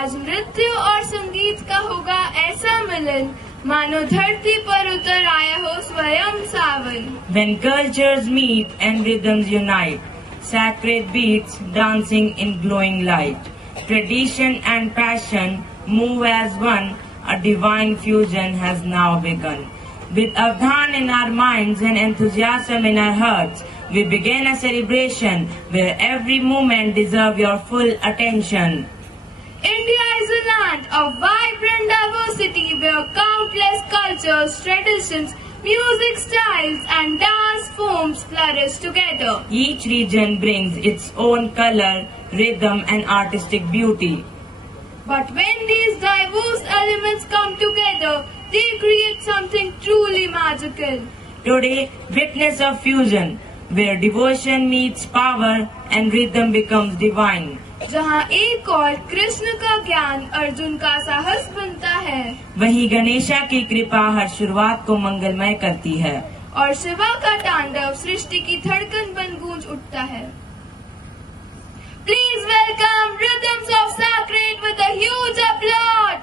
आज नृत्य और संगीत का होगा ऐसा मिलन, मानो धरती पर उतर आया हो स्वयं सावन। When cultures meet and rhythms unite, sacred beats dancing in glowing light, tradition and passion move as one, a divine fusion has now begun. With Avdhan in our minds and enthusiasm in our hearts, we begin a celebration where every moment deserves your full attention. India is a land of vibrant diversity where countless cultures, traditions, music styles and dance forms flourish together. Each region brings its own color, rhythm and artistic beauty. But when these diverse elements come together, they create something truly magical. Today, witness a fusion where devotion meets power and rhythm becomes divine. जहाँ एक और कृष्ण का ज्ञान अर्जुन का साहस बनता है, वहीं गणेशा की कृपा हर शुरुआत को मंगलमय करती है और शिवा का तांडव सृष्टि की धड़कन बन गूंज उठता है। Please welcome Rhythms of Sacred with a huge applaud.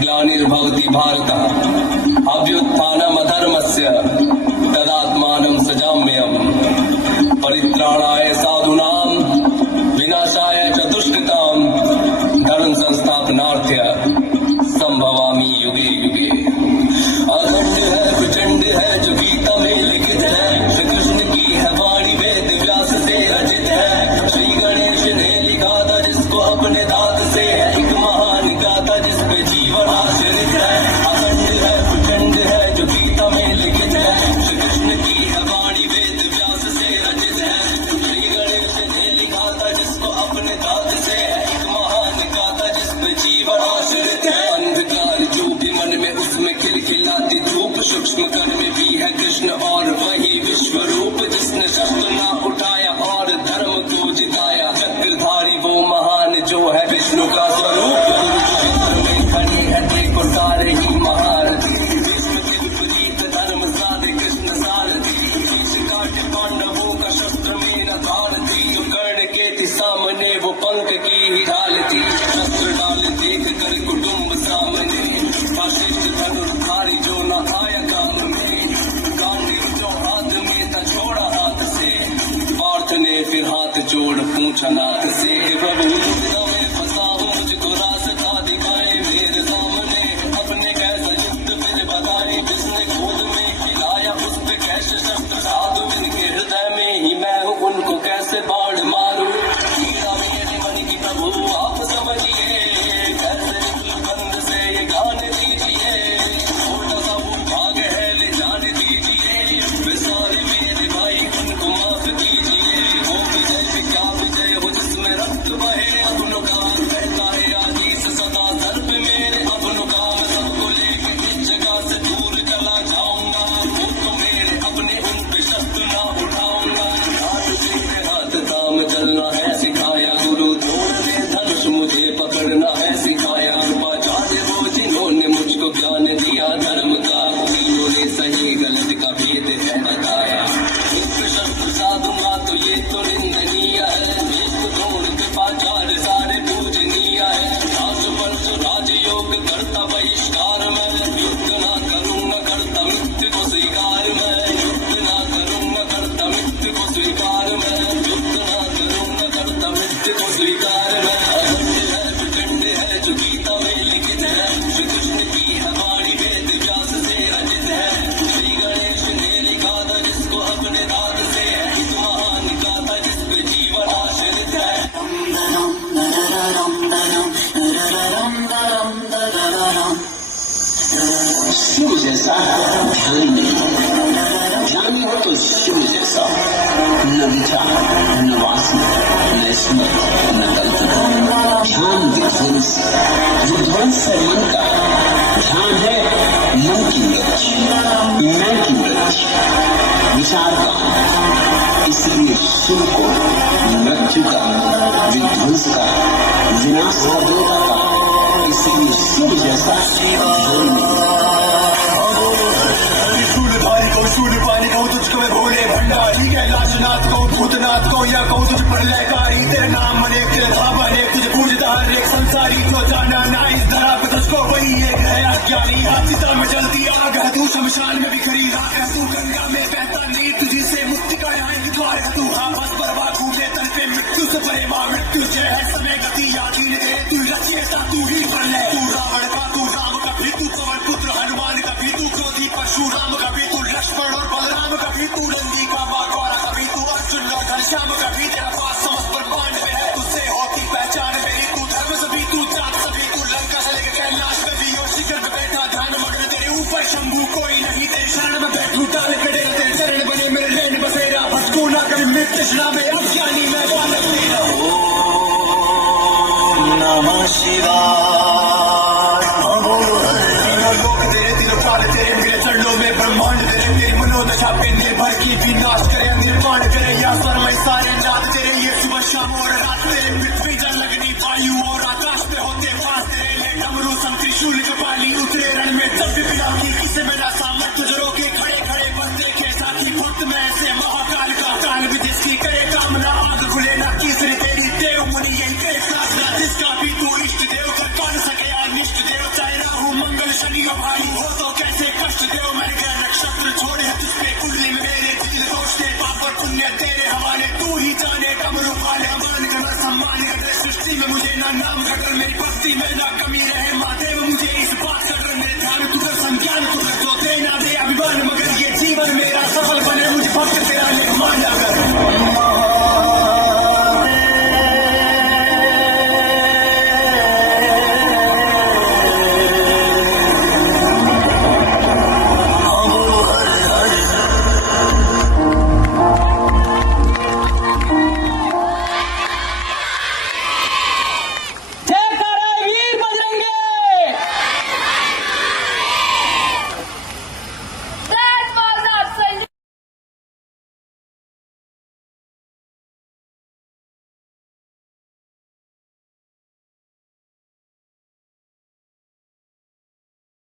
ग्लानिर्भवति Bharat अभ्युत्थानमधर्मस्य तदात्मानं सजाम्यहम् परित्राणाय साधूनां विनाशाय च दुष्कृतां धर्म संस्थापनार्थ्य संभवामि युगे युगे। अखंड है प्रचंड है जो गीता में लिखित है, श्री कृष्ण की है वाणी वेद व्यास से रचित है। श्री गणेश ने लिखा था जिसको अपने दांत सूक्ष्म कर में भी है कृष्ण और वही विश्व रूप जिसने शस्त्र ना उठाया और धर्म को जिताया। चक्रधारी वो महान जो है विष्णु का स्वरूप, में खड़ी है देखो सारे ही महारथी। विष्णु के विपरीत धर्म सारे कृष्ण सारथी, काटे पांडवों का शस्त्र में न ताड़ थी। कर्ण के थी सामने वो पंख की ही ढाल थी, शस्त्र डाल देख कर कुटुंब सामने। फासिस्ट धनुर्धारी जो न आया काम में, गांधी जो हाथ में था छोड़ा हाथ से। पार्थ ने फिर हाथ जोड़ पूछा नाथ से, प्रभु में फंसा हूँ मुझको रास्ता दिखाए मेरे सामने। अपने कैसा युद्ध फिर बताए, जिसने गोद में खिलाया उस पे कैसे शस्त्र साधु। इनके हृदय में ही मैं हूँ उनको कैसे बाढ़ मारूं। हीरा मेरे मन की प्रभु आप समझिए, कैसे निकल बंद से ये गाने दीजिए। छोटा सा वो भाग है ले जाने दीजिए, वे सारे मेरे भाई उनको माफ दीजिए। वो विजय भी क्या विजय हो जिसमें रक्त बहे, अपनों का बहता है आजीस सदा सर पे मेरे। अपनों का मैं सबको लेके इस जगह से दूर चला जाऊंगा, वो तो मेरे अपने उन पे शस्त्र ना उठाऊंगा। हाथ से हाथ काम चलना है सिखाया, गुरु द्रोण ने धनुष मुझे पकड़ना है सिखाया। कृपाचार्य वो जिन्होंने मुझको ज्ञान दिया धर्म का, उन्होंने सही गलत का भेद है बताया। उस शस्त्र साधूंगा तो ये तो निंदनीय है, द्रोण कृपाचार्य सारे पूजनीय है। राजवंश राजयोग करता बहिष्कार मैं, युद्ध ना करूंगा करता मित्र को स्वीकार मैं। युद्ध ना करूंगा करता मित्र को स्वीकार मैं, युद्ध ना करूंगा करता मित्र को स्वीकार मैं। अखंड है प्रचंड है जो गीता में लिखित है, श्री कृष्ण की हमारी वेद व्यास से रचित है। श्री गणेश ने लिखा था जिसको अपने दाद से, हित महान गाथा जिस पे जीवन आश्रित है। शिव जैसा ध्यान नहीं, ध्यान हो तो शिव जैसा, न विचार न वासना न स्मृति न कल्पना। ध्यान विध्वंस, विध्वंस है मन का, ध्यान है मन की मृत्यु, मैं की मृत्यु, विचार का। इसलिए शिव को मृत्यु का, विध्वंस का, विनाश का देवता का, इसलिए शिव जैसा ध्यान नहीं। सूर्यपाली को तुझको मैं भोले भंडारी, कैलाशनाथ को भूतनाथ को या को तुझ पर लयकारी। तेरे नाम अनेक तेरे धाम अनेक, तुझे पूजता हर एक संसारी को। जाना ना इस धरा पे तुझको वही एक है अज्ञानी। चिता में जलती आग है तू, शमशान में बिखरी राख है तू। गंगा में बहता नहीं तुझी से मुक्ति का यहाँ द्वार है तू। हाँ बस बर्बाद कूदे तल पे मृत्यु से परे माँ, मृत्यु जय है समय गति याकीन है। तू रचिएता तू ही पर ले, तू रावण का तू राम का भी, तू पवन पुत्र हनुमान का भी, तू क्रोधी परशुराम का भी, तू लक्ष्मण और बलराम का भी, तू नंदी का बागवारा का भी, तू अर्जुन और घनश्याम का भी। तेरा पास समस्त ब्रह्मांड में है, तुझसे होती पहचान मेरी। तू धर्म सभी तू जात सभी, तू लंका से लेकर कैलाश में भी। और शिखर में बैठा ध्यान मग्न तेरे ऊपर शंभू कोई नहीं। तेरे शरण में बैठू डाल कड़े, तेरे चरण बने मेरे नैन बसेरा। भटकू ना कर मृत तृष्णा में, अज्ञानी मैं बालक तेरा। ओम नमः शिवाय। तेरे मेरे चरणों में ब्रह्मांड तेरे, तेरी मनोदशा पे निर्भर की विनाश करे निर्माण करे। या सर्वमय सारे नाथ तेरे, ये सुबह शाम और रात तेरे। पृथ्वी जल अग्नि वायु और आकाश में होते पास तेरे। ले डमरू संग त्रिशूल कपाली उतरे रण में, जब भी पिला की किसे मेरा सामर्थ्य जरो के खड़े खड़े बन देखे साथी। भक्त में ऐसे महाकाल का काल भी जिसकी करे कामना, आग खुले ना तीसरी तेरी। देव मुनि यही तेरे साथ, जिसका भी तू इष्ट देव कर कौन सके अनिष्ट देव। चाहे राहु मंगल शनि और भाई हो तो कैसे कष्ट देव। मैं क्या नक्षत्र छोड़े है तुझपे कुंडली में मेरे, जितने दोष थे पाप और पुण्य तेरे हवाले। तू ही जाने डमरू वाले अमान कर सम्मान कर। सृष्टि में मुझे ना नाम घटर, मेरी भक्ति में ना कमी रहे। महादेव मुझे इस बात